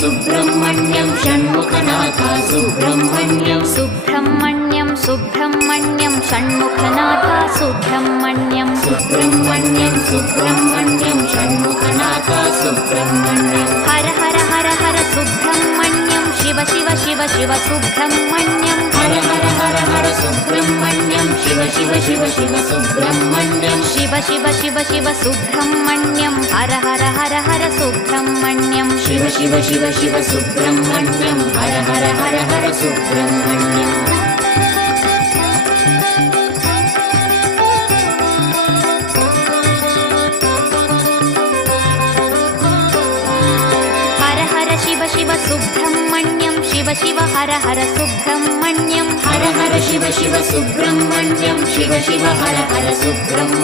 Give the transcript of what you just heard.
Subrahmanyam Shanmukhanath Subrahmanyam Subrahmanyam Subrahmanyam Shanmukhanath Subrahmanyam Subrahmanyam Subrahmanyam Shanmukhanath Subrahmanyam Har Har Har Har Subrahmanyam Shiva Shiva Shiva Shiva Subrahmanyam Har Har Har Har Subrahmanyam Shiva Shiva Shiva Shiva Subrahmanyam Shiva Shiva Shiva Shiva Subrahmanyam Har Har Har Har Subrahmanyam Shiva Shiva Shiva Shiva Subrahmanyam Har Har Har Har Subrahmanyam Har Har Shiva Shiva Subrahmanyam Shiva Shiva Har Har Subrahmanyam Har Har Shiva Shiva Subrahmanyam Shiva Shiva Har Har Subrahmanyam